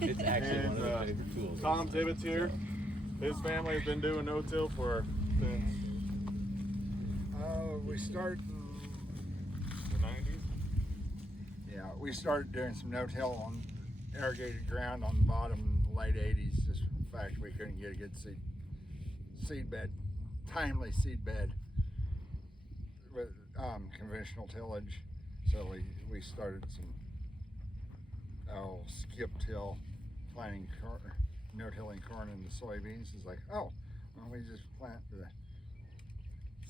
It's actually And one of the favorite tools. Tom Tibbet's here. His family has been doing no-till for since We started. the 90s. Yeah, we started doing some no-till on irrigated ground on the bottom in the late 80s. Just for the fact we couldn't get a good seed bed, timely seed bed with conventional tillage. So we started some skip till, planting corn, no-tilling corn and the soybeans. It's like, oh, well, we just plant the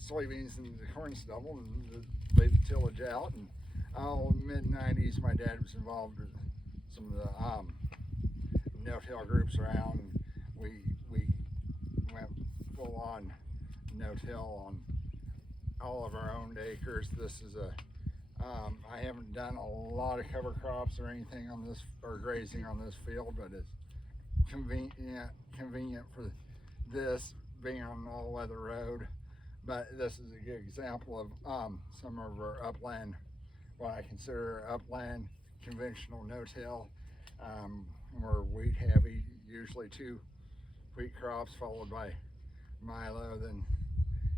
soybeans and the corn stubble and leave the tillage out. And mid-90s, my dad was involved with some of the no-till groups around. And we went full-on no-till on all of our owned acres. This is I haven't done a lot of cover crops or anything on this, or grazing on this field, but it's convenient for this being on an all-weather road. But this is a good example of some of our upland, what I consider upland conventional no-till. We're wheat heavy, usually 2 wheat crops followed by milo, then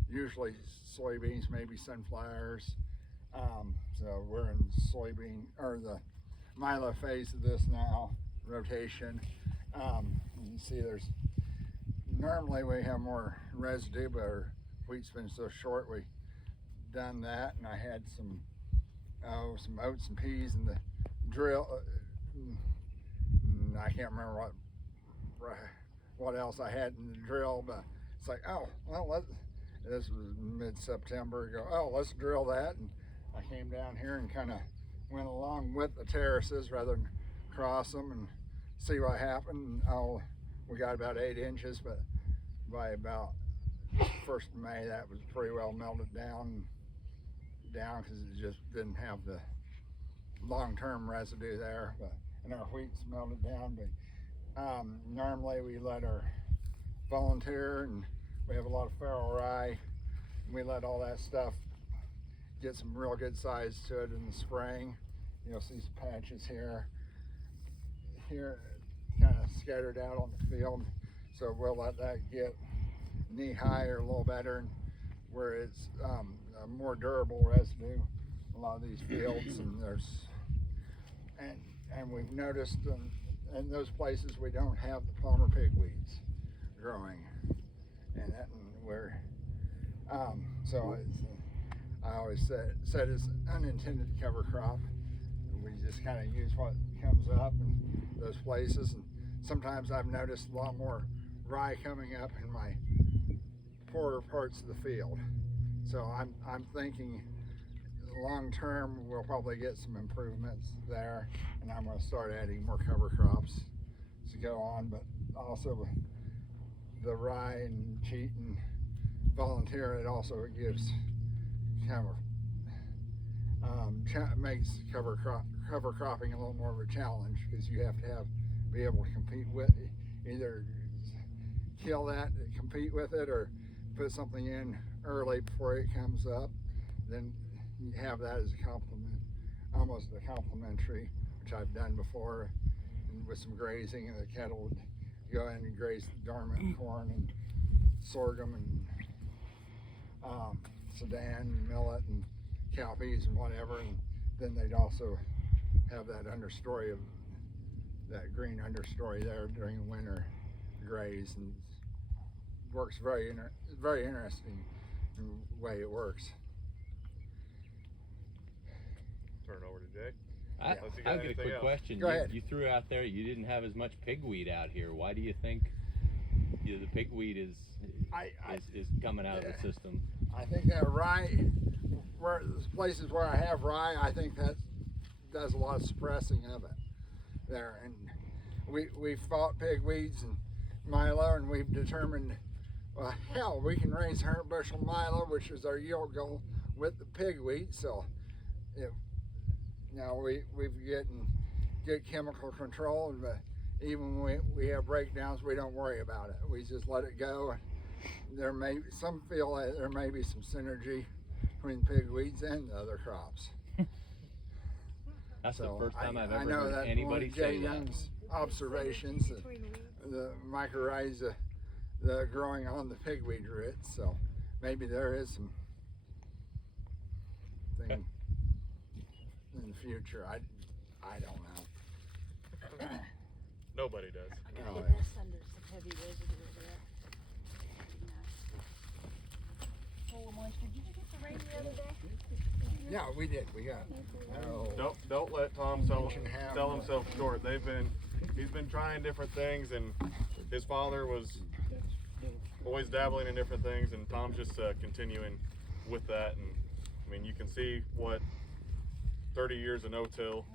usually soybeans, maybe sunflowers. So we're in soybean, or the milo phase of this now, rotation. You can see there's, normally we have more residue, but our wheat's been so short, we done that. And I had some oats and peas in the drill. I can't remember what else I had in the drill, but it's like, oh, well, this was mid-September ago. Oh, let's drill that. And I came down here and kind of went along with the terraces rather than cross them and see what happened. We got about 8 inches, but by about 1st of May, that was pretty well melted down because it just didn't have the long-term residue there. And our wheat's melted down. But normally we let our volunteer, and we have a lot of farrow rye, and we let all that stuff get some real good size to it in the spring. You'll see some patches here kind of scattered out on the field. So we'll let that get knee high or a little better, and where it's a more durable residue. A lot of these fields, and we've noticed in those places we don't have the palmer pigweeds growing, and we're so it's, I always said it's unintended cover crop. We just kind of use what comes up in those places, and sometimes I've noticed a lot more rye coming up in my poorer parts of the field. So I'm thinking long term we'll probably get some improvements there, and I'm going to start adding more cover crops to go on. But also with the rye and cheat and volunteer, it also gives kind of makes cover cropping a little more of a challenge, because you have to be able to compete with, either kill that, compete with it, or put something in early before it comes up. Then you have that as a complement, almost a complementary, which I've done before, and with some grazing, and the cattle would go in and graze the dormant corn and sorghum and sudan and millet and cowpeas and whatever, and then they'd also have that understory of that green understory there during the winter graze, and works very interesting in the way it works. Turn it over to Jay. I've got a quick question. Go ahead. You threw out there you didn't have as much pigweed out here. Why do you think the pigweed is coming out of the system? I think that rye, where there's places where I have rye, I think that does a lot of suppressing of it there. And we fought pigweeds and milo, and we've determined, well, hell, we can raise 100 bushel milo, which is our yield goal, with the pigweed. So now we've getting good chemical control, but even when we have breakdowns, we don't worry about it. We just let it go. There may some feel like there may be some synergy between pigweeds and the other crops. That's So the first time I've ever know heard that anybody Jay say Young's observations, the mycorrhiza, the growing on the pigweed root. So maybe there is some thing in the future. I don't know. Nobody does. I Oh, think yeah. that's under some heavy residue over there. Full of moisture. Did you get the rain the other day? Yeah, we did. We got. Oh, Don't let Tom sell himself short. He's been trying different things, and his father was always dabbling in different things, and Tom's just continuing with that. And I mean, you can see what 30 years of no-till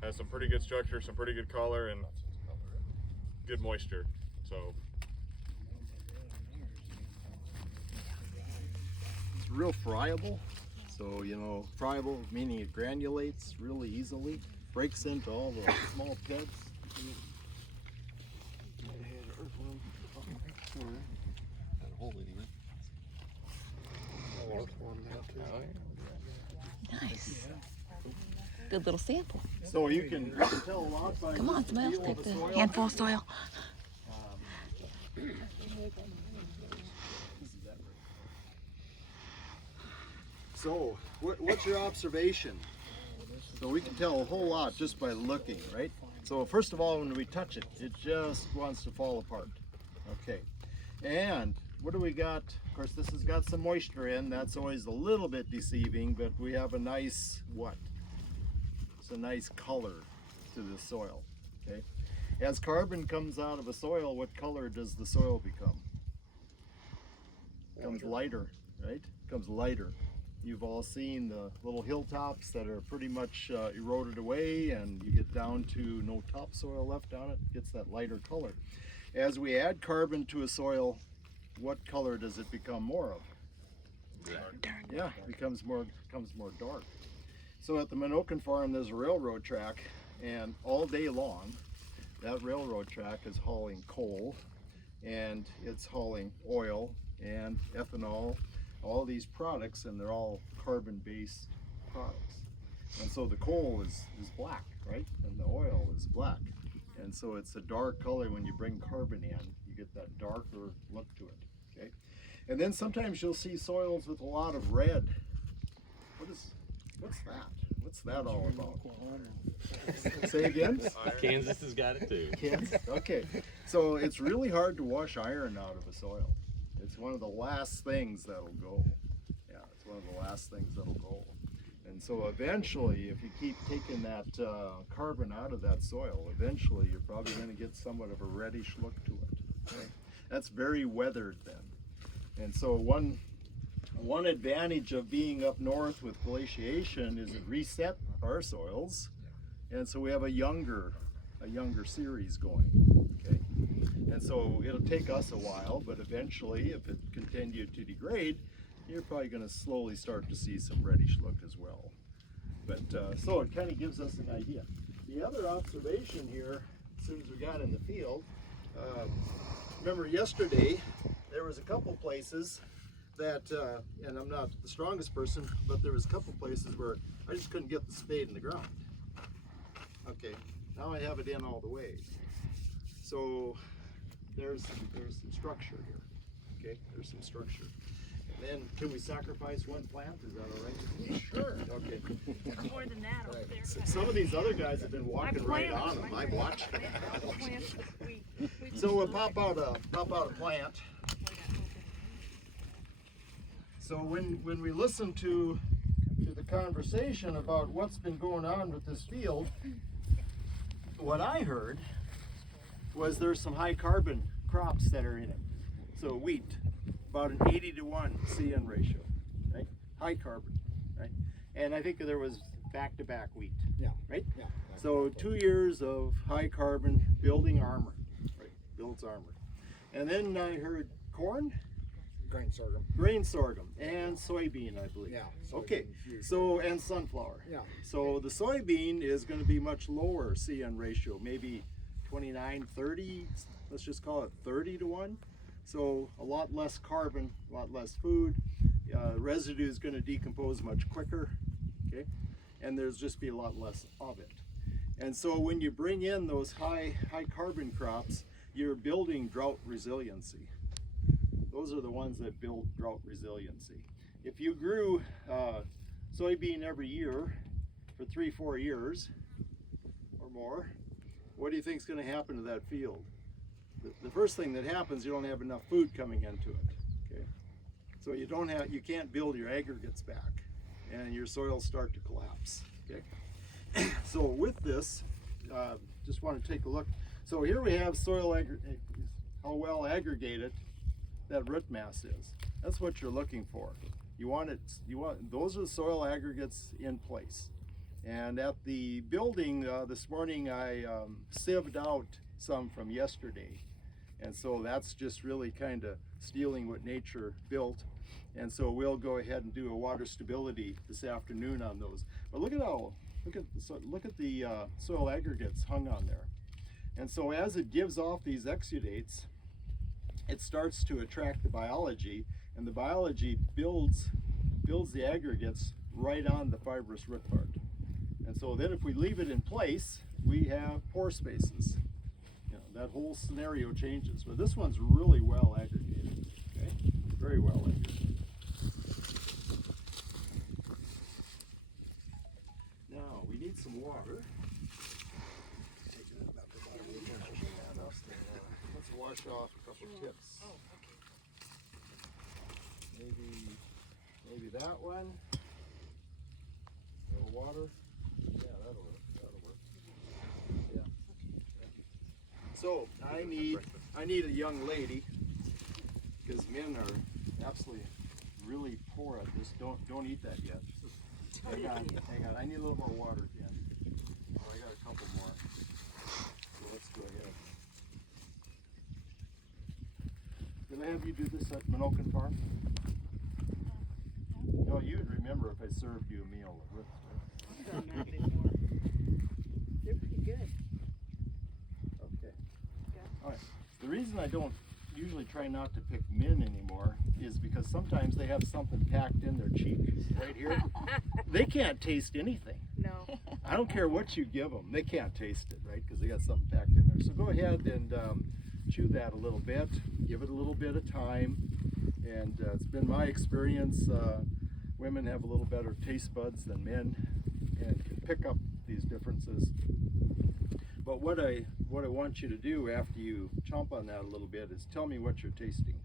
has some pretty good structure, some pretty good color, and good moisture. So it's real friable. So, you know, friable meaning it granulates really easily, breaks into all the small pits. Nice. Good little sample. So you can tell a lot by Come on, the somebody else feel take of the soil. handful of soil. So, what's your observation? So we can tell a whole lot just by looking, right? So first of all, when we touch it, it just wants to fall apart. Okay. And what do we got? Of course, this has got some moisture in. That's always a little bit deceiving, but we have a nice, what? It's a nice color to the soil, okay? As carbon comes out of a soil, what color does the soil become? It becomes lighter, right? It becomes lighter. You've all seen the little hilltops that are pretty much eroded away, and you get down to no topsoil left on it. It gets that lighter color. As we add carbon to a soil, what color does it become more of? Yeah, it becomes more dark. So at the Minokan farm, there's a railroad track, and all day long, that railroad track is hauling coal, and it's hauling oil and ethanol, all these products, and they're all carbon-based products. And so the coal is black, right? And the oil is black. And so it's a dark color. When you bring carbon in, you get that darker look to it, okay? And then sometimes you'll see soils with a lot of red. What's that? What's that all about? Say again? Kansas has got it too. Kansas? Okay. So it's really hard to wash iron out of a soil. It's one of the last things that'll go. Yeah, it's one of the last things that'll go. And so eventually, if you keep taking that carbon out of that soil, eventually you're probably going to get somewhat of a reddish look to it. Okay? That's very weathered then. And so one advantage of being up north with glaciation is it reset our soils, and so we have a younger series going. Okay, and so it'll take us a while, but eventually, if it continued to degrade, you're probably going to slowly start to see some reddish look as well. But so it kind of gives us an idea. The other observation here, as soon as we got in the field, remember yesterday there was a couple places that, and I'm not the strongest person, but there was a couple places where I just couldn't get the spade in the ground. Okay, now I have it in all the way. So there's some structure here. Okay, there's some structure. And then, can we sacrifice one plant? Is that all right? sure. Okay. There's more than that over there. Some of these other guys have been walking right on them. I've watched. So we'll pop out a plant. So when we listen to the conversation about what's been going on with this field, what I heard was there's some high carbon crops that are in it. So wheat, about an 80-to-1 CN ratio, right? High carbon, right? And I think there was back-to-back wheat, Yeah. right? Yeah. So 2 years of high carbon building armor, right? Builds armor. And then I heard corn, grain sorghum, and soybean, I believe. Yeah. Okay, soybean, so, and sunflower. Yeah. So the soybean is going to be much lower CN ratio, maybe 29, 30, let's just call it 30-to-1. So a lot less carbon, a lot less food. Residue is going to decompose much quicker, okay? And there's just be a lot less of it. And so when you bring in those high carbon crops, you're building drought resiliency. Those are the ones that build drought resiliency. If you grew soybean every year for 3-4 years or more, what do you think is going to happen to that field? The first thing that happens, you don't have enough food coming into it. Okay, so you can't build your aggregates back, and your soils start to collapse. Okay, so with this, just want to take a look. So here we have how well aggregated that root mass is. That's what you're looking for. Those are the soil aggregates in place. And at the building this morning, I sieved out some from yesterday. And so that's just really kind of stealing what nature built. And so we'll go ahead and do a water stability this afternoon on those. But look at the soil aggregates hung on there. And so as it gives off these exudates, it starts to attract the biology, and the biology builds the aggregates right on the fibrous root part. And so then if we leave it in place, we have pore spaces. That whole scenario changes. But this one's really well aggregated. Okay? Very well aggregated. Now we need some water. Let's wash off a couple of tips. Maybe that one. A little water. Yeah, that'll work. Yeah. So I need a young lady, because men are absolutely really poor at this. Don't eat that yet. Hang on. I need a little more water, Jen. Oh, I got a couple more. So let's go ahead. Did I have you do this at Minokan Farm? No, you'd remember if I served you a meal with. I've done that before. They're pretty good. Okay. All right. The reason I don't usually try not to pick men anymore is because sometimes they have something packed in their cheek right here. They can't taste anything. No. I don't care what you give them. They can't taste it, right? Because they got something packed in there. So go ahead and chew that a little bit. Give it a little bit of time. And it's been my experience, women have a little better taste buds than men and can pick up these differences. But what I want you to do after you chomp on that a little bit is tell me what you're tasting.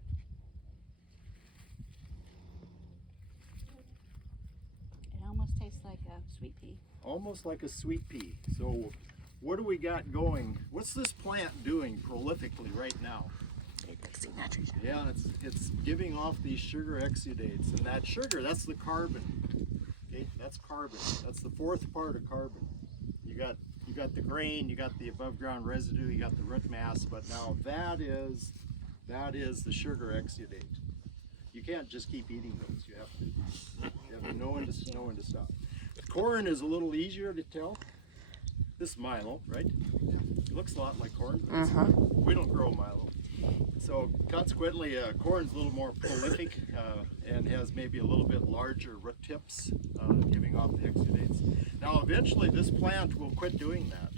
It almost tastes like a sweet pea. Almost like a sweet pea. So what do we got going? What's this plant doing prolifically right now? Mixing nitrogen. Yeah, it's giving off these sugar exudates, and that sugar, that's the carbon. Okay, that's carbon. That's the fourth part of carbon. You got the grain, you got the above ground residue, you got the root mass, but now that is the sugar exudate. You can't just keep eating those. You have to know when to stop. Corn is a little easier to tell. This is milo, right? It looks a lot like corn, but we don't grow milo. So consequently, corn's a little more prolific and has maybe a little bit larger root tips, giving off the exudates. Now eventually this plant will quit doing that.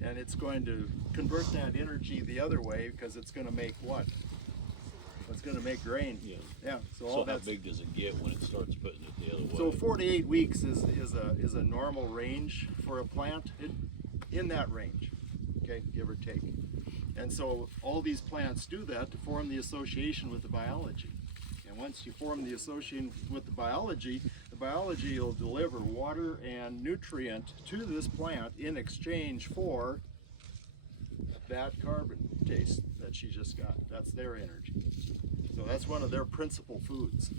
And it's going to convert that energy the other way, because it's going to make what? It's going to make grain. Yeah. So how big does it get when it starts putting it the other way? So 4 to 8 weeks is a normal range for a plant. In that range, okay, give or take. And so all these plants do that to form the association with the biology. And once you form the association with the biology will deliver water and nutrient to this plant in exchange for that carbon taste that she just got. That's their energy. So that's one of their principal foods.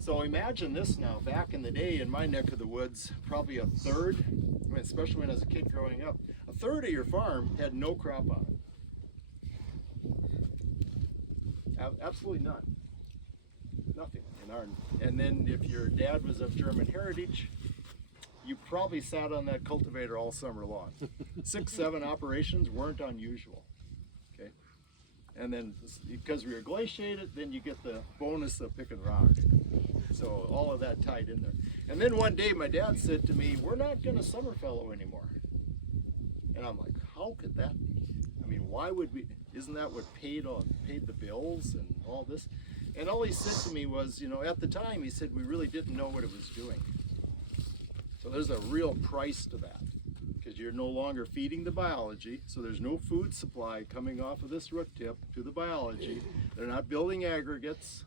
So imagine this now, back in the day in my neck of the woods, probably a third, especially when I was a kid growing up, a third of your farm had no crop on it. Absolutely none. Nothing in our. And then if your dad was of German heritage, you probably sat on that cultivator all summer long. 6, 7 operations weren't unusual. Okay, and then because we were glaciated, then you get the bonus of picking rock. So all of that tied in there. And then one day my dad said to me, "We're not going to summer fallow anymore." And I'm like, how could that be? I mean, why would we, isn't that what paid the bills and all this? And all he said to me was, you know, at the time, he said, we really didn't know what it was doing. So there's a real price to that, because you're no longer feeding the biology, so there's no food supply coming off of this root tip to the biology. They're not building aggregates,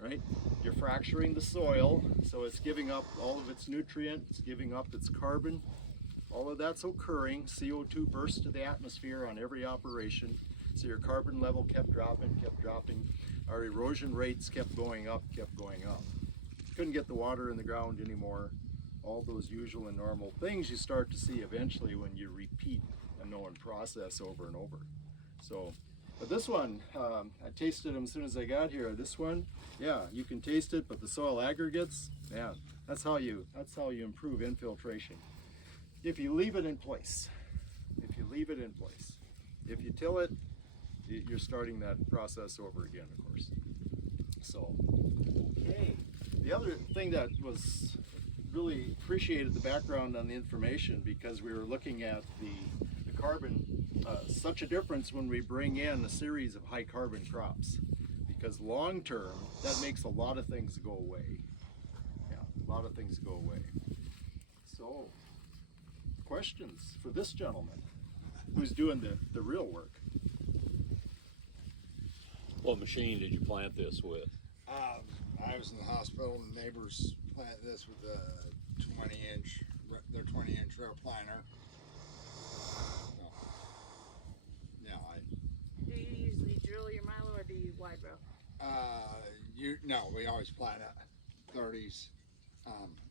right? You're fracturing the soil, so it's giving up all of its nutrients, giving up its carbon. All of that's occurring. CO2 bursts to the atmosphere on every operation, so your carbon level kept dropping, kept dropping. Our erosion rates kept going up, kept going up. Couldn't get the water in the ground anymore. All those usual and normal things you start to see eventually when you repeat a known process over and over. So, but this one, I tasted them as soon as I got here. This one, yeah, you can taste it, but the soil aggregates, man, that's how you improve infiltration. If you leave it in place, if you leave it in place, if you till it, you're starting that process over again, of course. So, okay. The other thing that was really appreciated the background on the information, because we were looking at the carbon, such a difference when we bring in a series of high carbon crops, because long term that makes a lot of things go away. Yeah, a lot of things go away. So, questions for this gentleman who's doing the real work? What machine did you plant this with? I was in the hospital and neighbors planted this with a 20-inch, their 20-inch row planter. So, yeah, Do you usually drill your milo or do you wide row? no, we always plant at 30s.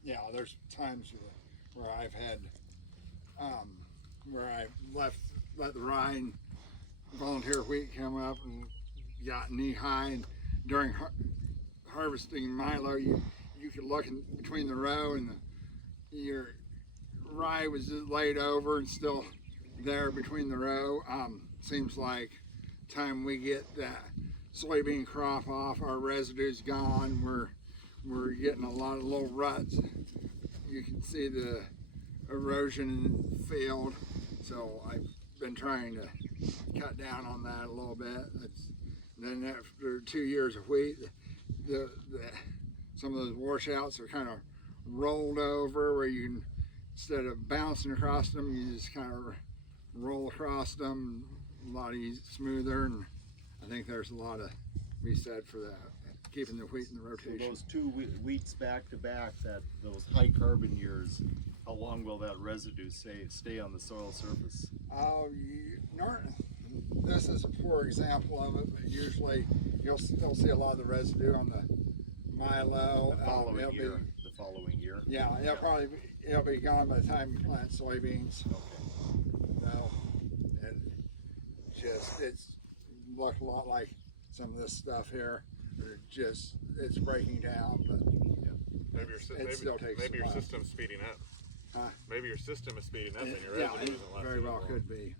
Yeah, there's times where I've had, where I let the rye and volunteer wheat come up and got knee high, and during harvesting milo, you could look in between the row, and your rye was just laid over and still there between the row. Seems like time we get that soybean crop off, our residue's gone. We're getting a lot of little ruts. You can see the erosion in the field, so I've been trying to cut down on that a little bit. Then after 2 years of wheat, some of those washouts are kind of rolled over, where you can, instead of bouncing across them, you just kind of roll across them, a lot smoother, and I think there's a lot to be said for that, keeping the wheat in the rotation. So those two wheats back to back, those high carbon years, how long will that residue stay on the soil surface? This is a poor example of it, but usually you'll still see a lot of the residue on the milo. The following year. Yeah, it'll be gone by the time you plant soybeans. Okay. No, and it's look a lot like some of this stuff here. It's breaking down, but Maybe your system's speeding up. Huh? Maybe your system is speeding up and your residue isn't lasting very well long. could be.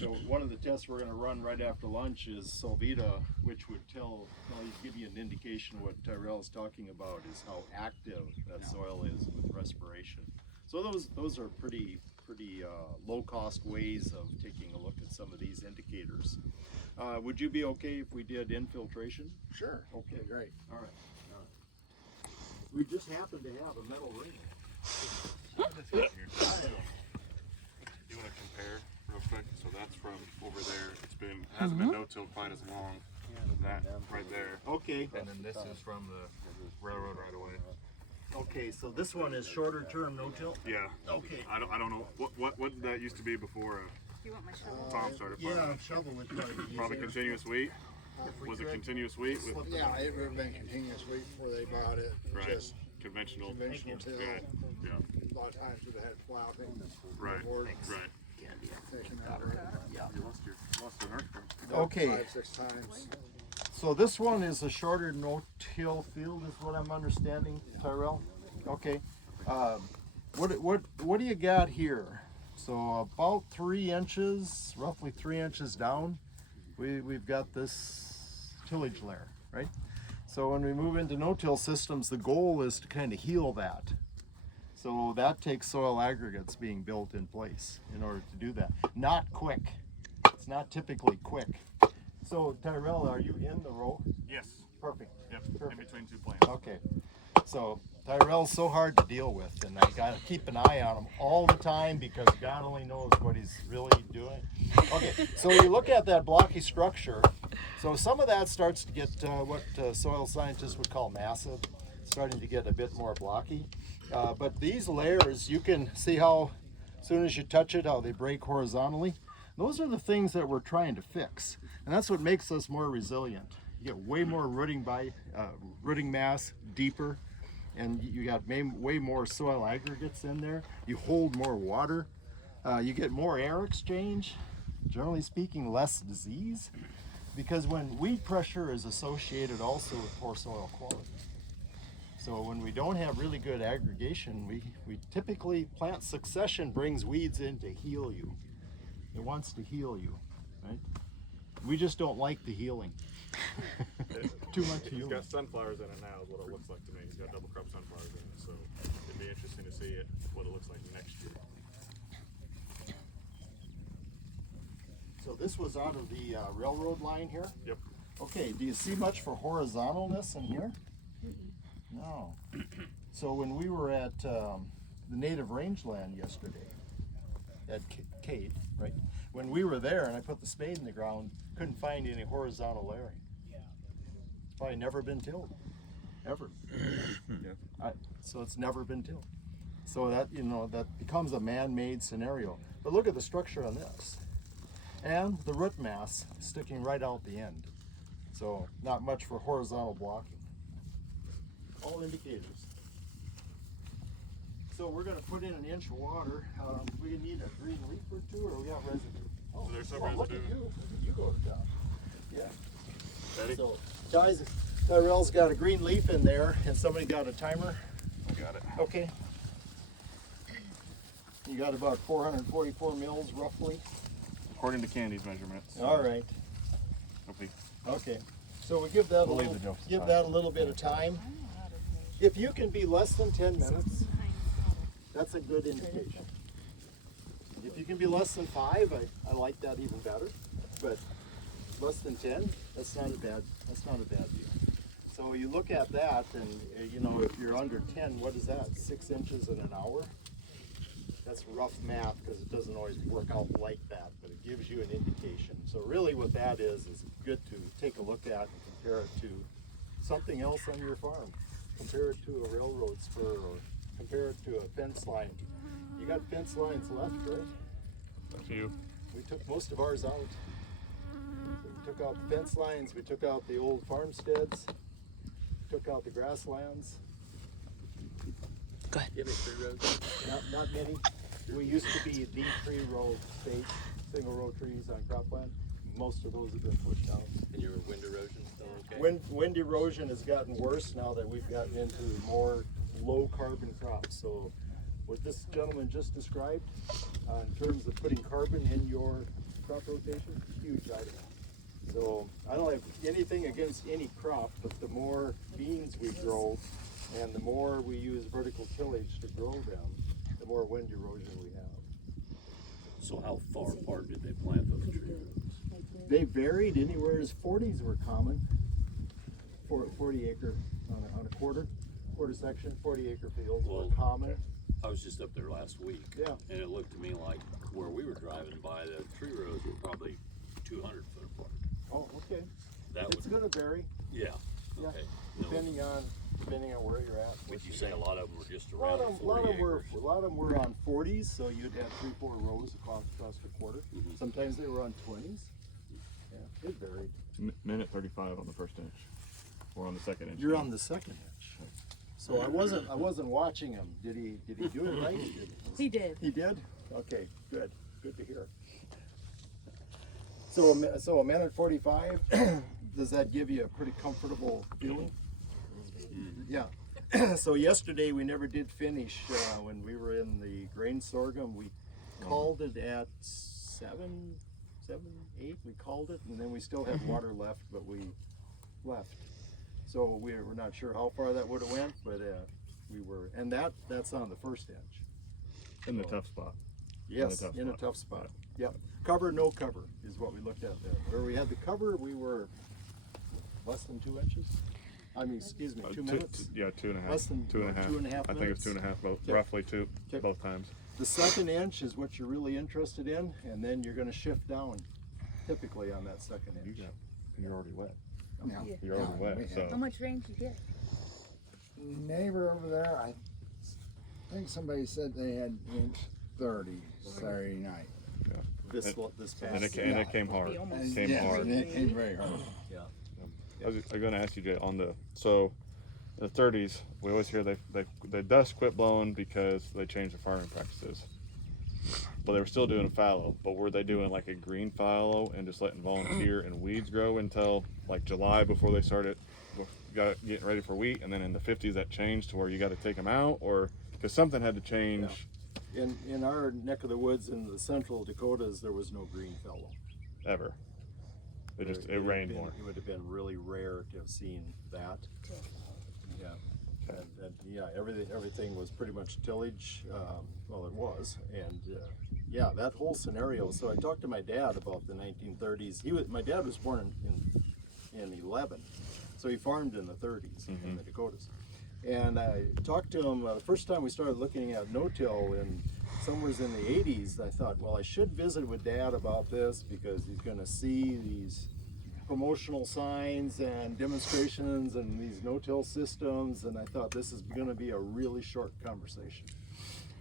So one of the tests we're going to run right after lunch is Solvita, which would give you an indication of what Tyrell is talking about, is how active that soil is with respiration. So those are pretty low cost ways of taking a look at some of these indicators. Would you be okay if we did infiltration? Sure. Okay, Great. All right. We just happen to have a metal ring. Do you want to compare real quick? So that's from over there. Hasn't been no-till quite as long as that right there. Okay. And then this is from the railroad right away. Okay, so this one is shorter term no-till? Yeah. Okay. I don't know what did that used to be before You want my shovel? Tom started farming? Yeah, shovel would probably Probably continuous wheat. Was it continuous wheat with Yeah, it would have been continuous wheat before they bought it. right Just conventional? conventional till. Good. Yeah. A lot of times they had flapping. Right. Or Right. taking over You lost the nerve. Okay. 5-6 times. So this one is a shorter no-till field, is what I'm understanding, Tyrell. Okay. What do you got here? So about 3 inches, roughly 3 inches down, we've got this tillage layer, right? So when we move into no-till systems, the goal is to kind of heal that. So that takes soil aggregates being built in place in order to do that. Not quick. It's not typically quick. So Tyrell, are you in the row? Yes. Perfect. Yep. Perfect. In between 2 plants. Okay. So Tyrell's so hard to deal with, and I gotta keep an eye on him all the time because God only knows what he's really doing. Okay, so you look at that blocky structure. So some of that starts to get what soil scientists would call massive, starting to get a bit more blocky. But these layers, you can see how as soon as you touch it, how they break horizontally. Those are the things that we're trying to fix, and that's what makes us more resilient. You get way more rooting mass, deeper, and you got way more soil aggregates in there. You hold more water. You get more air exchange. Generally speaking, less disease, because when weed pressure is associated also with poor soil quality. So when we don't have really good aggregation, we typically, plant succession brings weeds in to heal you. It wants to heal you, right? We just don't like the healing. Too much He's healing. got sunflowers in it now is what it looks like to me. He's got double crop sunflowers in it, so it'd be interesting to see what it looks like next year. So this was out of the railroad line here? Yep. Okay, do you see much for horizontalness in here? No. So when we were at the native rangeland yesterday, at Cade, right? When we were there and I put the spade in the ground, couldn't find any horizontal layering. Probably never been tilled, ever. So it's never been tilled. So that, that becomes a man-made scenario. But look at the structure on this. And the root mass sticking right out the end. So not much for horizontal blocking. All indicators. So we're going to put in an inch of water. We need a green leaf or two, or we got residue? Oh, So there's some look residue. at you. Look at you go to town. Yeah. Ready? So guys, Tyrell's got a green leaf in there, and somebody got a timer. Got it. Okay. You got about 444 mils roughly. According to Candy's measurements. All right. Okay. Okay. So we give that We'll leave the jokes give aside. that a little bit of time. If you can be less than 10 minutes, that's a good indication. If you can be less than 5, I like that even better. But less than 10, that's not a bad deal. So you look at that, and if you're under 10, what is that? 6 inches in an hour? That's rough math because it doesn't always work out like that, but it gives you an indication. So really what that is good to take a look at and compare it to something else on your farm. Compare it to a railroad spur, or compare it to a fence line. You got fence lines left, right? A few. We took most of ours out. We took out the fence lines, we took out the old farmsteads, took out the grasslands. Go ahead. Give me 3 rows. Not many. We used to be the 3-row state, single row trees on cropland. Most of those have been pushed out. And your wind erosion still okay? Wind erosion has gotten worse now that we've gotten into more low carbon crops. So what this gentleman just described in terms of putting carbon in your crop rotation, huge item. So I don't have anything against any crop, but the more beans we grow and the more we use vertical tillage to grow them, the more wind erosion we have. So how far apart did they plant those tree rows? They varied anywhere as 40s were common. 40 acre on a quarter section, 40 acre fields were common. I was just up there last week. Yeah. And it looked to me like where we were driving by, the tree rows were probably 200 foot apart. Oh, okay. That It's would, going to vary. yeah. Yeah. Okay. No, Depending on where you're at. would you say a lot of them were just A lot around of 40 them were acres? a lot of them were on 40s, so you'd have 3-4 rows across the quarter. Mhm. Sometimes they were on 20s. Yeah, it varied. Minute 35 on the first inch, or on the second inch. You're on the second inch. So I wasn't watching him. Did he do it right? He did. He did? Okay, good. Good to hear. So a minute 45, does that give you a pretty comfortable feeling? Yeah. So yesterday we never did finish when we were in the grain sorghum. We called it at 7, 8. We called it, and then we still had water left, but we left. So we're not sure how far that would have went, but and that's on the first inch. In the tough spot. Yes, in a tough spot. Yep. Cover, no cover is what we looked at there. Where we had the cover, we were less than 2 inches. I mean, excuse me, 2 minutes. Yeah, 2.5. Less than 2.5. I think it's 2.5, Okay. roughly 2, Okay. both times. The second inch is what you're really interested in, and then you're going to shift down, typically on that second inch. You're already wet. Yeah, You're already yeah, wet, we so. had- How much rain did you get? Neighbor over there, I think somebody said they had inch 30 Saturday night. This And past. And it came hard. almost- Came Yes, hard. it came very hard. Yeah. I was going to ask you, Jay, on the in the 30s, we always hear the dust quit blowing because they changed the farming practices. But they were still doing fallow. But were they doing like a green fallow and just letting volunteer and weeds grow until like July before they started getting ready for wheat? And then in the 50s that changed to where you got to take them out, or because something had to change. In our neck of the woods in the central Dakotas, there was no green fallow. Ever. It would have rained been- more. It would have been really rare to have seen that. Yeah. And yeah, everything was pretty much tillage. Well, it was, and yeah, that whole scenario. So I talked to my dad about the 1930s. My dad was born in 11, so he farmed in the 30s in the Dakotas. And I talked to him the first time we started looking at no-till in somewhere in the 80s. I thought, well, I should visit with Dad about this because he's going to see these promotional signs and demonstrations and these no-till systems, and I thought this is going to be a really short conversation.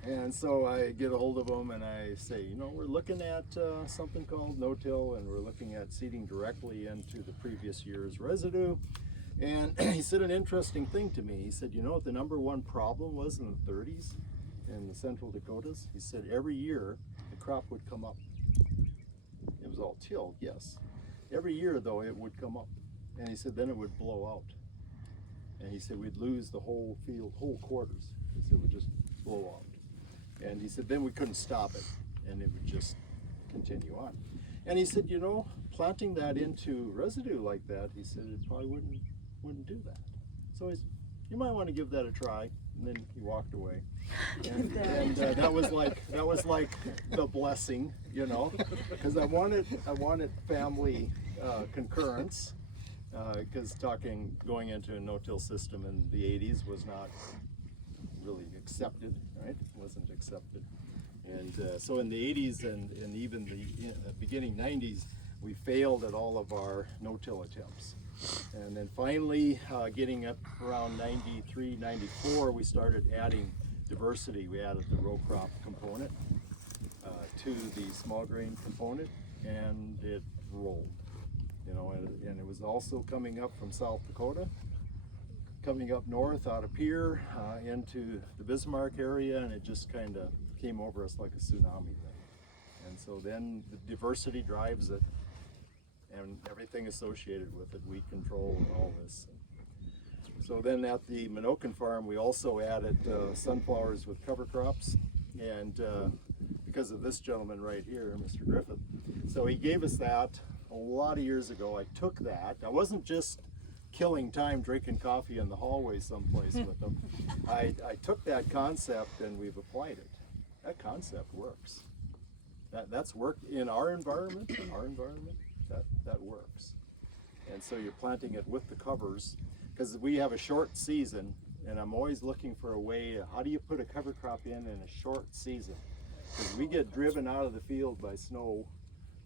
And so I get a hold of him and I say, we're looking at something called no-till, and we're looking at seeding directly into the previous year's residue. And he said an interesting thing to me. He said, you know what the number one problem was in the 30s in the central Dakotas? He said every year the crop would come up. It was all tilled, yes. Every year, though, it would come up. And he said then it would blow out. And he said we'd lose the whole field, whole quarters. He said it would just blow out. And he said then we couldn't stop it, and it would just continue on. And he said, planting that into residue like that, he said it probably wouldn't do that. So he said, you might want to give that a try. And then he walked away. And that was like the blessing, because I wanted family concurrence, because going into a no-till system in the 80s was not really accepted, right? It wasn't accepted. And so in the 80s and even the beginning 90s, we failed at all of our no-till attempts. And then finally, getting up around 93, 94, we started adding diversity. We added the row crop component to the small grain component, and it rolled. And it was also coming up from South Dakota, coming up north out of Pierre into the Bismarck area, and it just kind of came over us like a tsunami thing. And so then the diversity drives it, and everything associated with it, weed control and all this. So then at the Minokan farm, we also added sunflowers with cover crops, and because of this gentleman right here, Mr. Griffith. So he gave us that a lot of years ago. I took that. I wasn't just killing time drinking coffee in the hallway someplace with them. I took that concept and we've applied it. That concept works. That's worked in our environment. That works. And so you're planting it with the covers, because we have a short season, and I'm always looking for a way, how do you put a cover crop in a short season? Because we get driven out of the field by snow,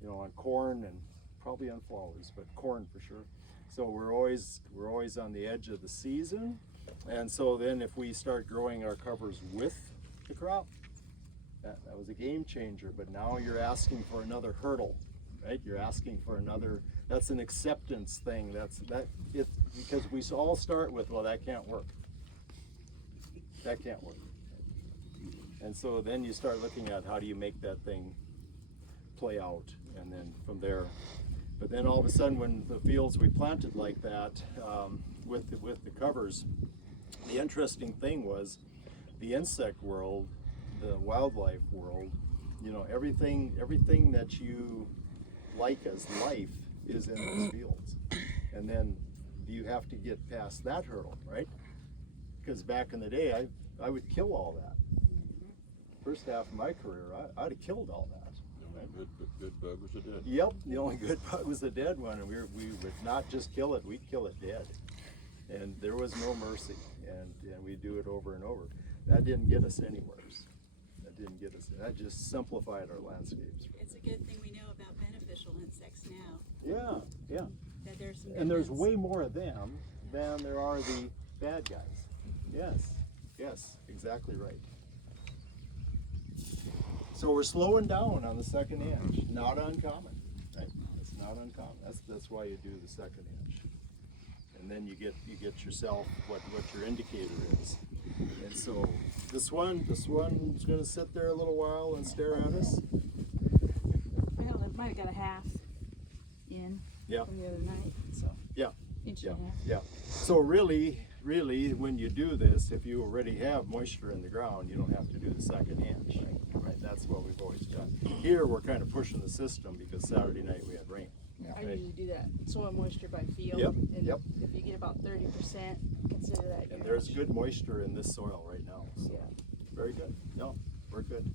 on corn and probably on flowers, but corn for sure. So we're always on the edge of the season. And so then if we start growing our covers with the crop, that was a game changer. But now you're asking for another hurdle. Right? You're asking for another, that's an acceptance thing. Because we all start with, well, that can't work. That can't work. And so then you start looking at how do you make that thing play out, and then from there. But then all of a sudden when the fields we planted like that, with the covers, the interesting thing was the insect world, the wildlife world, everything that you like as life is in those fields. And then you have to get past that hurdle, right? because back in the day, I would kill all that. First half of my career, I'd have killed all that. The only good bug was a dead. Yep, the only good bug was the dead one, and we would not just kill it, we'd kill it dead. And there was no mercy, and we'd do it over and over. That didn't get us anywhere. That just simplified our landscapes. It's a good thing we know about beneficial insects now. Yeah. That there's some And there's good way more of them than there are the bad guys. Yes, exactly right. So we're slowing down on the second inch. Not uncommon. Right? It's not uncommon. That's why you do the second inch. And then you get yourself what your indicator is. And so this one's going to sit there a little while and stare at us. Well, it might have got a half in from the other night. So inch and a half. Yeah. So really, when you do this, if you already have moisture in the ground, you don't have to do the second inch. Right? That's what we've always done. Here we're kind of pushing the system because Saturday night we had rain. I usually do that soil moisture by field. Yep, And yep. if you get about 30%, consider that. And your there's inch. good moisture in this soil right now. So very good. No, we're good.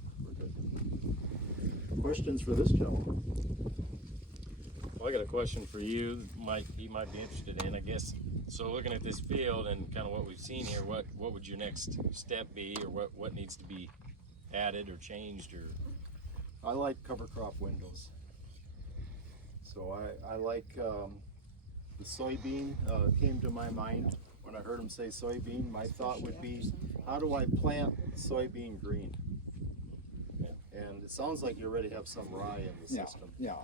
Questions for this gentleman? Well, I got a question for you. You might be interested in, I guess. So, looking at this field and kind of what we've seen here, what would your next step be, or what needs to be added or changed, or? I like cover crop windows. So I like the soybean came to my mind when I heard him say soybean. My thought would be, how do I plant soybean green? And it sounds like you already have some rye in the system. Yeah.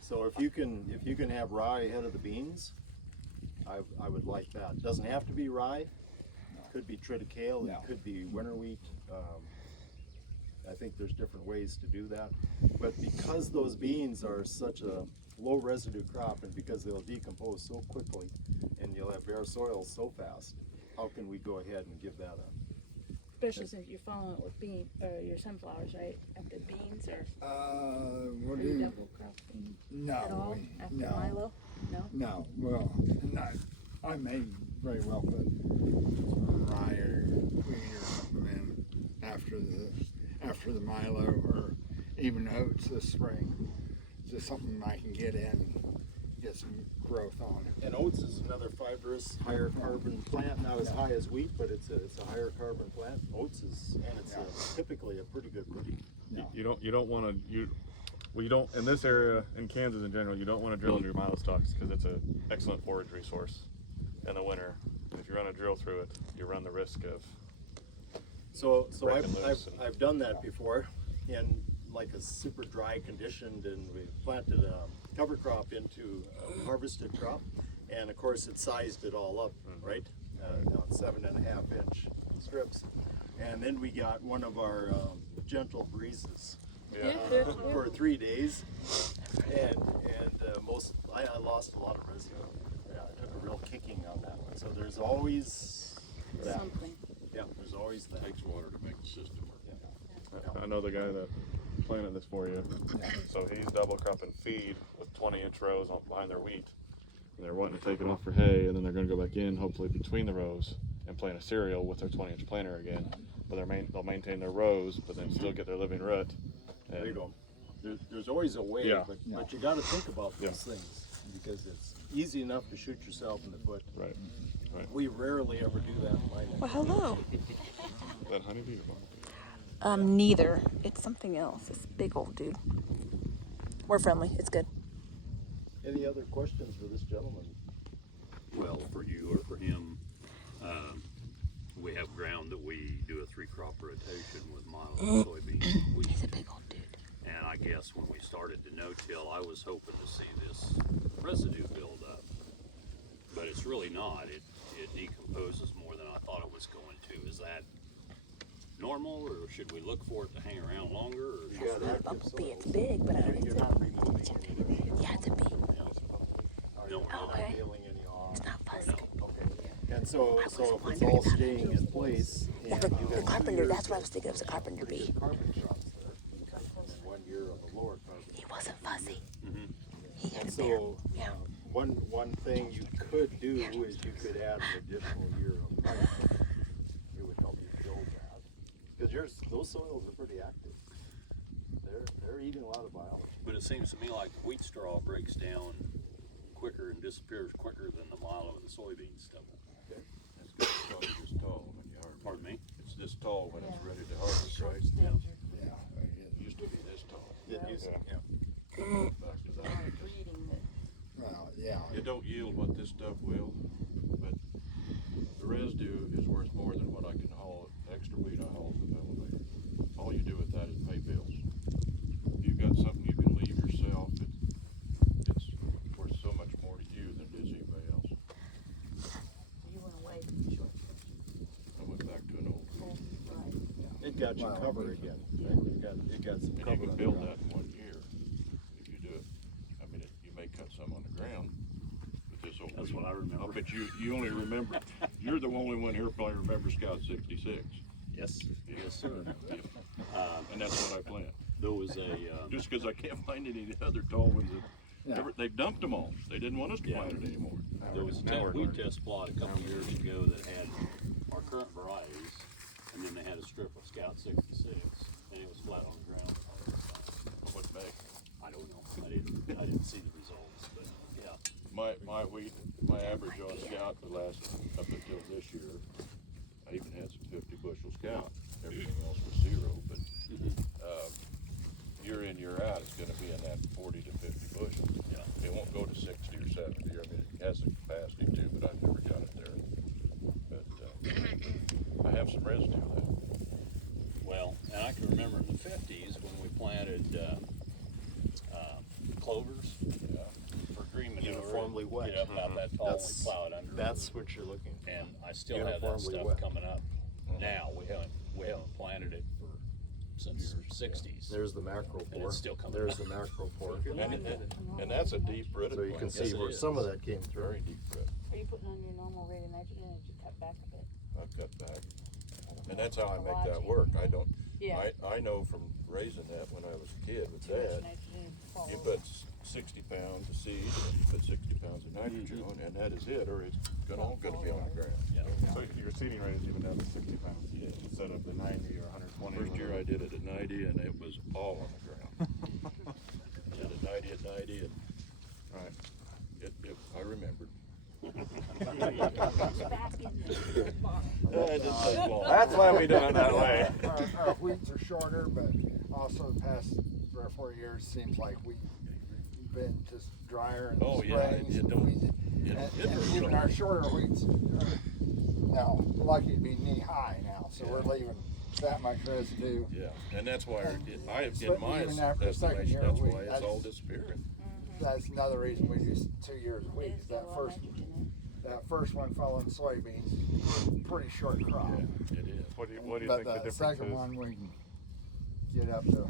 So if you can have rye ahead of the beans, I would like that. It doesn't have to be rye. It could be triticale. It could be winter wheat. I think there's different ways to do that. But because those beans are such a low residue crop, and because they'll decompose so quickly, and you'll have bare soil so fast, how can we go ahead and give that up? Especially since you're following it with your sunflowers, right? After beans, or What are do you you? double cropping at all No, after no, Milo? No. no. Well, no, I may very well put rye or wheat or something in after the Milo, or even oats this spring. Just something I can get in and get some growth on it. And oats is another fibrous, higher carbon plant. Not as high as wheat, but it's a higher carbon plant. Oats is, and it's typically a pretty good protein. You don't want to you don't in this area in Kansas in general. You don't want to drill into your milo stalks because it's an excellent forage resource in the winter. And if you run a drill through it, you run the risk of. So breaking loose and- I've done that before in like a super dry conditioned, and we planted a cover crop into a harvested crop, and of course it sized it all up, right? Down 7.5 inch strips, and then we got one of our gentle breezes for 3 days, and I lost a lot of residue. Yeah, I took a real kicking on that one. So there's always that. Something. Yeah, there's always that. Takes water to make the system work. I know the guy that planted this for you. So he's double cropping feed with 20-inch rows behind their wheat. And they're wanting to take it off for hay, and then they're going to go back in, hopefully between the rows, and plant a cereal with their 20-inch planter again. But they'll maintain their rows, but then still get their living root. There you go. There's always a way, Yeah. but you got to think about these Yeah. things, because it's easy enough to shoot yourself in the foot. Right. We rarely ever do that in my land. Well, hello. That honeybee or what? Neither. It's something else. It's a big old dude. We're friendly. It's good. Any other questions for this gentleman? Well, for you or for him, we have ground that we do a 3-crop rotation with milo and soybeans. He's a big old dude. And I guess when we started to no-till, I was hoping to see this residue build up. But it's really not. It decomposes more than I thought it was going to. Is that normal, or should we look for it to hang around longer? Or You got active Bumblebee. It's soils. big, but I don't think You're it's not removing any. Yeah, it's a bee. No, Okay. Peeling any off. It's not fuzzy. Okay. And so if it's wondering all about staying in place, Yeah, and the you have 2 carpenter. years That's what I of was thinking. It was a carpenter bee. carbon shots there, and 1 year of a lower carbon. He wasn't fuzzy. Mhm. He had And a bear. so, Yeah. one thing you could do is you could add an additional year of it would help you build that. Because those soils are pretty active. They're eating a lot of biology. But it seems to me like wheat straw breaks down quicker and disappears quicker than the milo and the soybean stubble. Okay. It's got to start this tall when you harvest. Pardon me? It's this tall when it's ready to harvest, right? Yeah. It used to be this tall. It used to, Back to that. Well, yeah. It don't yield what this stuff will, but the residue is worth more than what I can haul, extra wheat I haul with the elevator. All you do with that is pay bills. If you've got something you can leave yourself, it's worth so much more to you than it is anybody else. You went away from the short I went back to an old wheat. it got you covered again. Right? It got some And cover. you can on build the that in 1 year if you do it. I mean, you may cut some on the ground, but this old That's wheat, what I remember. I'll bet you only remember, you're the only one here probably remembers Scout 66. Yes. Yes, sir. And that's what I plant. There was a, Just because I can't find any of the other tall ones that they've dumped them all. They didn't want us to plant it anymore. there was a wheat test plot a couple years ago that had our current varieties, and then they had a strip of Scout 66, and it was flat on the ground. What bag? I don't know. I didn't see the results, but yeah. My wheat, my average on Scout the last up until this year, I even had some 50 bushel Scout. Everything else was 0, but year in, year out, it's going to be in that 40 to 50 bushels. Yeah. It won't go to 60 or 70. I mean, it has the capacity to, but I've never got it there. But I have some residue left. Well, and I can remember in the 50s when we planted clovers for green manure. Uniformly wet. Get up about that tall, and we plow it under. That's what you're looking for. And I still have that Uniformly stuff wet. coming up. Now we haven't planted it since the 60s. There's the macro And pore. it's still coming There's up. the macro pore. And that's a deep rooted So you can plant. see Yes, it where is. some of that came through. Very deep root. Are you putting on your normal rate of nitrogen or did you cut back a bit? I've cut back. And that's how I make that work. I don't, Yeah. I know from raising that when I was a kid with Too much Dad, nitrogen falls. you put 60 pounds of seed, and you put 60 pounds of nitrogen on, and that is it, or it's all gonna be on the ground. Yeah. So your seeding rate is even down to 60 pounds instead of the 90 or 120. First year I did it at 90, and it was all on the ground. Did it 90 at 90, and Right. I remembered. Back in the bottom. It didn't take long. That's why we do it that way. Our wheats are shorter, but also the past 3 or 4 years seems like we've been just drier in the Oh, yeah, springs. it don't- And even our shorter wheats are now lucky to be knee high now, so we're leaving that much residue. Yeah, and that's why But in my even after the second estimation, year that's of why wheat, it's all that's- disappearing. That's another reason we do 2 years of wheat. It's 'Cause got a lot of nitrogen in it. that first one following soybeans, pretty short crop. Yeah, it is. What do you But think the the difference second is? one, we can get up to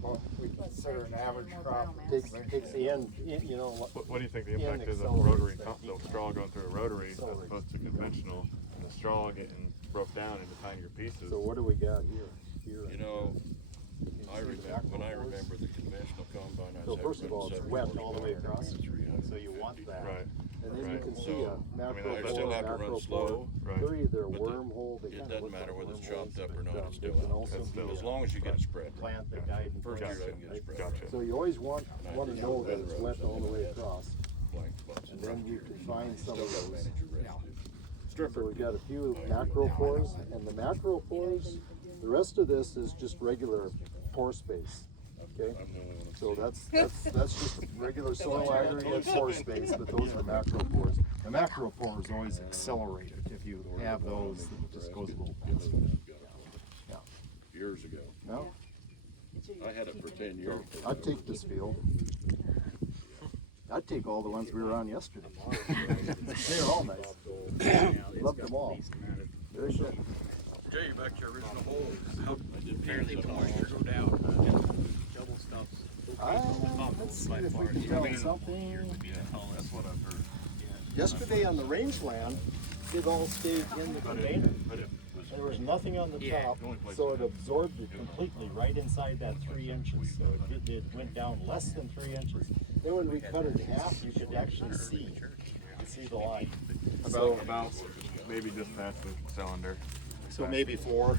what we consider an average crop. Takes the end, you know, What do you think the Yeah, impact is of accelerates rotary, that the straw going through a rotary as Accelerates. opposed to conventional, and the straw getting broke down into tinier pieces? so what do we got here? You know, when I remember the conventional combine, I So was first of all, it's wet all the way across, 300, so you want that. Right. And then you Right. can see So, a macro I still pore, have to run macro slow, pore. right. They're either but wormhole, they it kind of doesn't look matter like whether it's wormholes, chopped up or but, not, it's they still can out. also It's still be As a long as you get it spread. plant that guide and First year I process, can get it right? spread. Gotcha. So you always want And I to just know got that it's red wet rose all the on way it. across, Blank spots and in then front you here. can find some Still of gotta those. manage your residue. So we've got a few macro pores, and the macro pores, the rest of this is just regular pore space, okay? I'm the only one So that's just a regular soil aggregate pore space, but those are macro pores. The macro pores always accelerate it. If you have those, it just goes a little faster. Yeah. Years ago. Well, I had it for 10 years. I'd take this field. I'd take all the ones we were on yesterday. They're all nice. Loved them all. Very good. Jay, back to your original hole. Apparently moisture go down. Double stops. Let's see if we can tell something. That's what I've heard. Yesterday on the rangeland, it all stayed in the container. There was nothing on the top, so it absorbed it completely right inside that 3 inches. So it went down less than 3 inches. Then when we cut it in half, you could actually see the line. About maybe just past the cylinder. So maybe four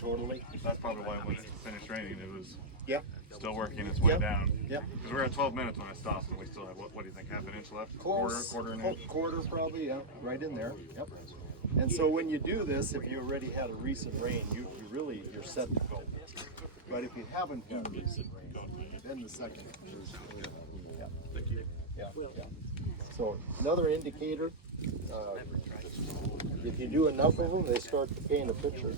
totally. That's probably why when it finished raining, it was Yep. still working its way Yep. down. Yep. Because we were at 12 minutes when I stopped, and we still had, what do you think, half an inch left? Close. Quarter an inch? Quarter probably, yeah, right in there. Yep. And so when you do this, if you already had a recent rain, you're set to go. But if you haven't had a recent rain, then the second is, yeah. So another indicator, if you do enough of them, they start to paint a picture.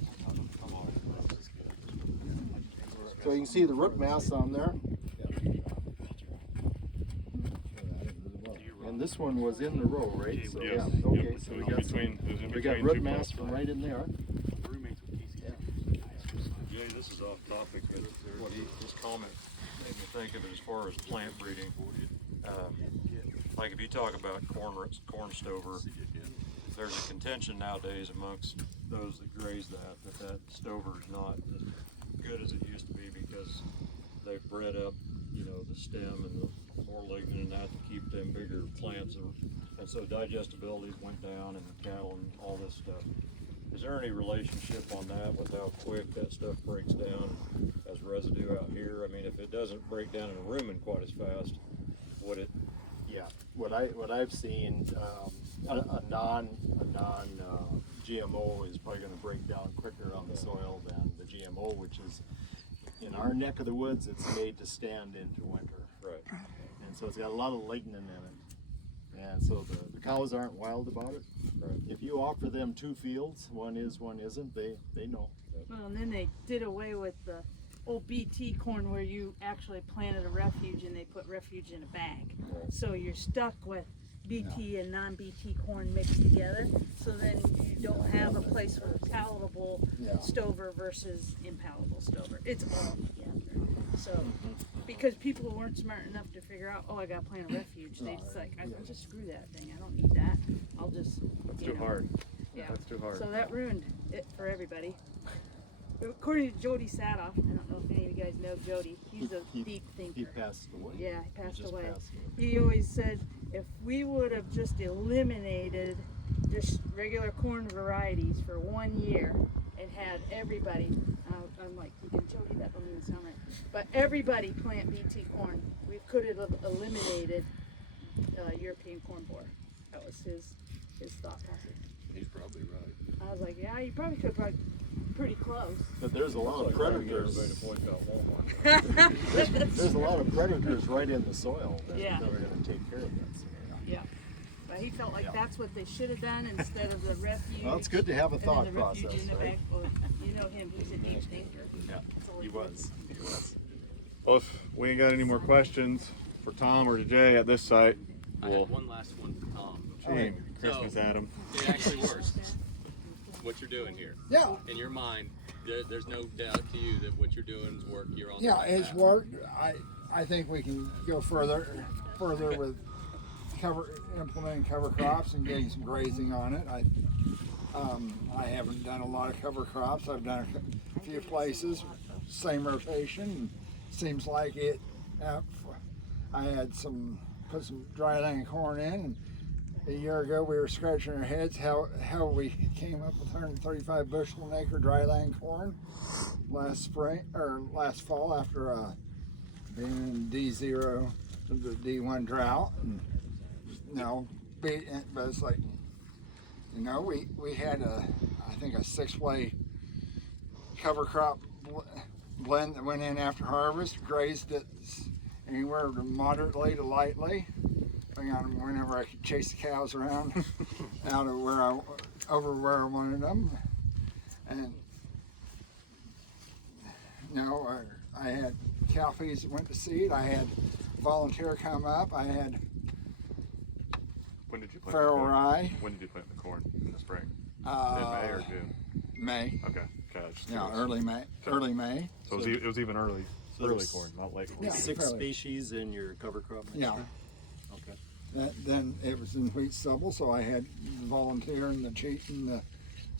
So you can see the root mass on there. And this one was in the row, right? So, Yes. yeah. Okay, Yep. so It we was got in between we got two root mass posts. from right in there. Jay, this is off topic, but what his comment made me think of it as far as plant breeding. Like if you talk about corn stover, there's a contention nowadays amongst those that graze that stover is not as good as it used to be because they've bred up, the stem and the more lignin and that to keep them bigger plants, and so digestibilities went down in the cattle and all this stuff. Is there any relationship on that with how quick that stuff breaks down as residue out here? I mean, if it doesn't break down in a rumen quite as fast, would it? Yeah, what I've seen, a non GMO is probably going to break down quicker on the soil than the GMO, which is in our neck of the woods. It's made to stand into winter, Right. and so it's got a lot of lignin in it, and so the cows aren't wild about it. Right. If you offer them two fields, one is, one isn't, they know. Well, and then they did away with the old BT corn where you actually planted a refuge and they put refuge in a bag. Right. So you're stuck with BT and non-BT corn mixed together. So then you don't have a place for palatable stover versus impalatable stover. It's all together. So because people weren't smart enough to figure out, oh, I got to plant a refuge. They just like, I'll just screw that thing. I don't need that. I'll just. That's too hard. Yeah. That's too hard. So that ruined it for everybody. According to Jody Sadoff, I don't know if any of you guys know Jody. He's a deep thinker. He passed away. Yeah, he passed just away. passed away. He always said if we would have just eliminated just regular corn varieties for 1 year and had everybody, I'm like, Jody, that don't even sound right, but everybody plant BT corn, we could have eliminated European corn borer. That was his thought process. He's probably right. I was like, yeah, you probably could have pretty close. But there's a lot of predators. Everybody to boycott Walmart. There's a lot of predators right in the soil that Yeah. are going to take care of that. So, Yeah. But he felt like that's what they should have done instead of the refuge. well, it's good to have a and thought then the refuge process, in the right? back. Well, you know him, he's a deep thinker. Yeah, he was. Well, if we ain't got any more questions for Tom or to Jay at this site, I we'll have one last one for Tom. gee, Christmas Adam. It actually works. What you're doing here. Yeah. In your mind, there's no doubt to you that what you're doing is work. You're on the Yeah, right it's path. worked. I think we can go further with implementing cover crops and getting some grazing on it. I haven't done a lot of cover crops. I've done a few places, same rotation. Seems like it. I had put some dry land corn in, and a year ago we were scratching our heads how we came up with 135 bushel an acre dry land corn last fall after being in D0, the D1 drought, and but it's like, we had I think a 6-way cover crop blend that went in after harvest, grazed it anywhere from moderately to lightly, depending on whenever I could chase the cows around out of over where I wanted them. And I had cow feeds that went to seed. I had volunteer come up. I had When did you plant farrow the corn? rye. When did you plant the corn in the spring? In May or June? May. Okay. I was just Yeah, curious. early May. Early May. So it was even early there's- corn, not late corn. Yeah. 6 fairly. species in your cover crop mixture? Yeah. Okay. Then it was in wheat stubble, so I had the volunteer and the cheat and the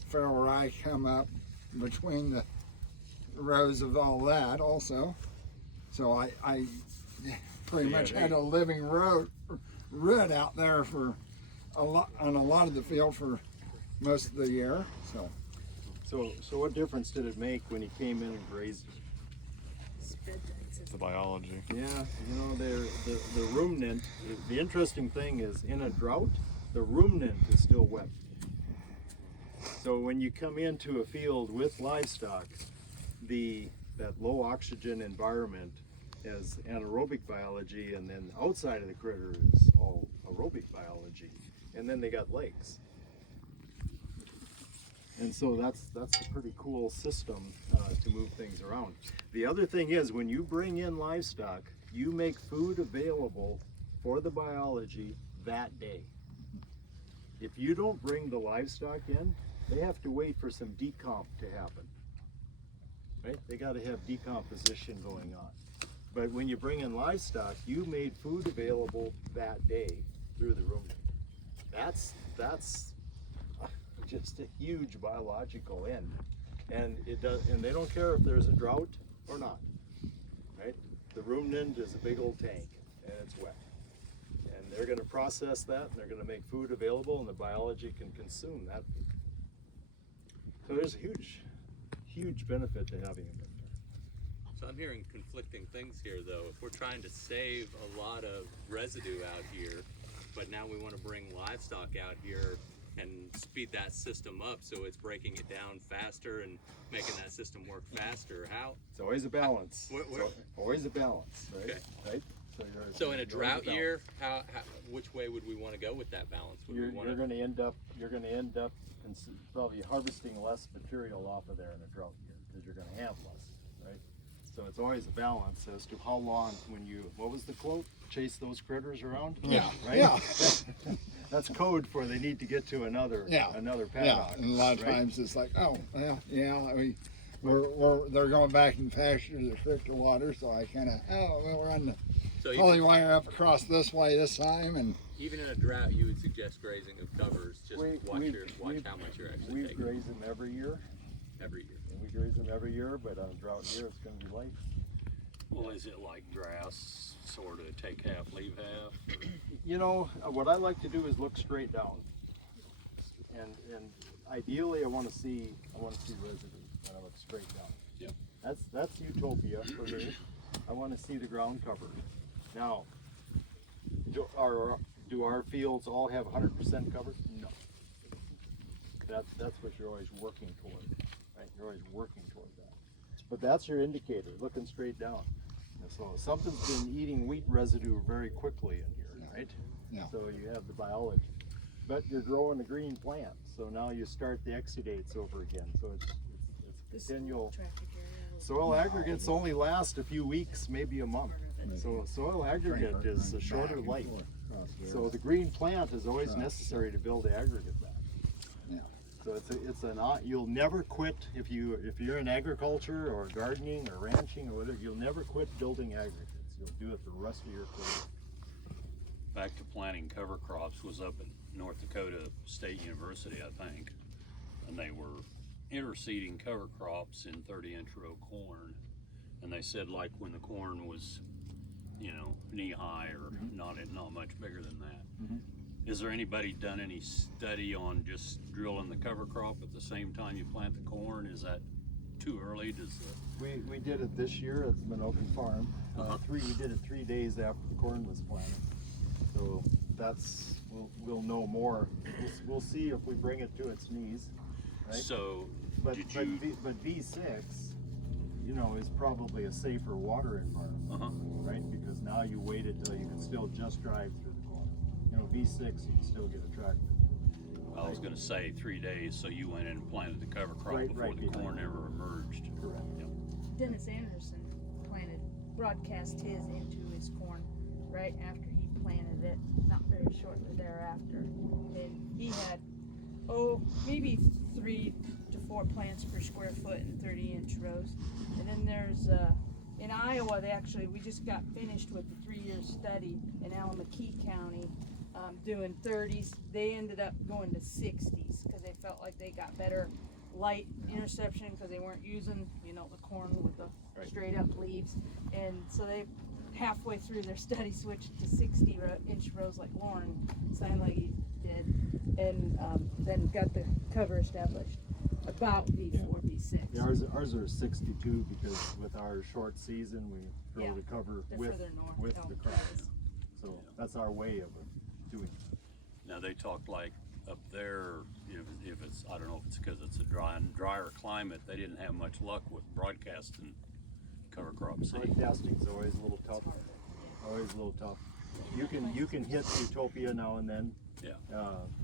farrow rye come up between the rows of all that also. So I pretty much had a living root out there for on a lot of the field for most of the year. So what difference did it make when he came in and grazed it? The biology. Yeah, you know, the ruminant, the interesting thing is in a drought, the ruminant is still wet. So when you come into a field with livestock, that low oxygen environment has anaerobic biology, and then outside of the critter is all aerobic biology, and then they got legs. And so that's a pretty cool system to move things around. The other thing is, when you bring in livestock, you make food available for the biology that day. If you don't bring the livestock in, they have to wait for some decomp to happen. Right? They got to have decomposition going on. But when you bring in livestock, you made food available that day through the ruminant. That's just a huge biological end, and they don't care if there's a drought or not, right? The ruminant is a big old tank, and it's wet, and they're going to process that, and they're going to make food available, and the biology can consume that food. So there's a huge benefit to having them in there. So I'm hearing conflicting things here, though. If we're trying to save a lot of residue out here, but now we want to bring livestock out here and speed that system up so it's breaking it down faster and making that system work faster. How? It's always a balance. Always a balance, right? Okay. Right? So in a drought year, which way would we want to go with that balance? You're going to end up probably harvesting less material off of there in a drought year because you're going to have less, right? So it's always a balance as to how long what was the quote? Chase those critters around? Yeah. Right? Yeah. That's code for they need to get to another paddock. Yeah, and a lot of times it's like, oh, well, they're going back in pasture to stricter water, so I kind of, we're on the poly wire up across this way this time, and even in a drought, you would suggest grazing of covers. Just watch how much you're actually taking. We graze them every year. Every year. And we graze them every year, but on a drought year, it's going to be light. Well, is it like grass, sort of take half, leave half? Or? You know, what I like to do is look straight down, and ideally, I want to see residue when I look straight down. Yep. That's utopia for me. I want to see the ground covered. Now, do our fields all have 100% covered? No. That's what you're always working toward, right? You're always working toward that. But that's your indicator, looking straight down. So something's been eating wheat residue very quickly in here, right? Yeah. So you have the biology. But you're growing a green plant, so now you start the exudates over again. So it's continual. Soil aggregates only last a few weeks, maybe a month. So soil aggregate is a shorter life. So the green plant is always necessary to build the aggregate back. Yeah. So you'll never quit if you're in agriculture or gardening or ranching or whatever. You'll never quit building aggregates. You'll do it the rest of your career. Back to planting cover crops was up at North Dakota State University, I think, and they were interseeding cover crops in 30-inch row corn, and they said like when the corn was, knee high or not much bigger than that. Is there anybody done any study on just drilling the cover crop at the same time you plant the corn? Is that too early? We did it this year at the Minokan Farm. We did it 3 days after the corn was planted. So we'll know more. We'll see if we bring it to its knees. Right? So, but V6, is probably a safer water environment, right? Because now you waited till you can still just drive through the corn. V6 you can still get a tractor through. I was going to say 3 days, so you went in and planted the cover crop before the corn ever emerged. Correct. Yep. Dennis Anderson broadcast his into his corn right after he planted it, not very shortly thereafter. And he had, maybe 3 to 4 plants per square foot in 30-inch rows. And then there's, in Iowa, we just got finished with the 3-year study in Alameda County doing 30s. They ended up going to 60s because they felt like they got better light interception because they weren't using, the corn with the straight up leaves. And so they halfway through their study switched to 60-inch rows like Lauren sounded like he did. and then got the cover established about V4, V6. Yeah, ours are 62 because with our short season, we throw Yeah, the cover they're with further north, with Elm the Travis. crops. So that's our way of doing it. Now they talk like up there, if it's, I don't know if it's because it's a drier climate, they didn't have much luck with broadcasting cover crop seed. Broadcasting's always a little tough. Always a little tough. You can hit Utopia now and then. Yeah.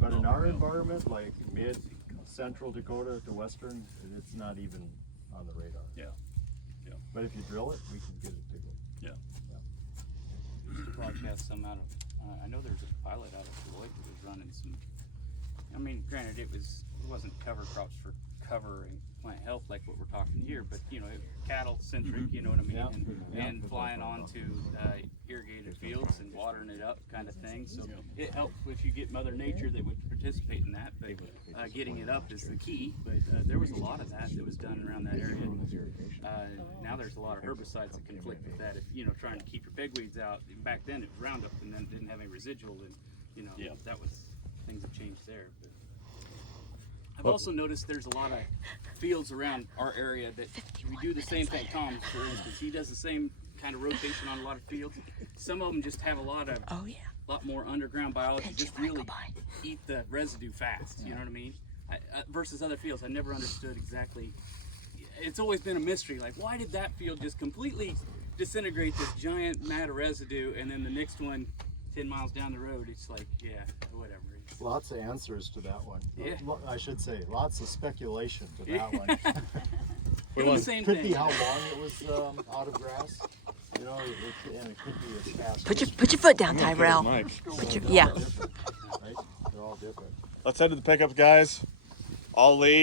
But in our environment, like central Dakota to western, it's not even on the radar. Yeah. Yeah. But if you drill it, we can get it to go. Yeah. We used to broadcast some out of, I know there's a pilot out of Deloitte that was running some, I mean, granted it wasn't cover crops for covering plant health like what we're talking here, but cattle centric, you know what I mean, and flying onto irrigated fields and watering it up kind of thing. So it helps if you get Mother Nature that would participate in that, but getting it up is the key. But there was a lot of that was done around that area. Now there's a lot of herbicides that conflict with that. If trying to keep your pegweeds out, back then it was Roundup and then didn't have any residual, and that was, things have changed there. But I've also noticed there's a lot of fields around our area that we do the same thing. Tom, for instance, he does the same kind of rotation on a lot of fields. Some of them just have a lot more underground biology, just really eat the residue fast. You know what I mean? Versus other fields, I never understood exactly. It's always been a mystery. Like, why did that field just completely disintegrate this giant mat of residue, and then the next one, 10 miles down the road, it's like, yeah, whatever. Lots of answers to that one. Yeah. I should say, lots of speculation to that one. Doing the same Could thing. be how long it was out of grass. And it could be as fast. Put your foot down, Tyrell. Yeah. Right? They're all different. Let's head to the pickups, guys. I'll lead.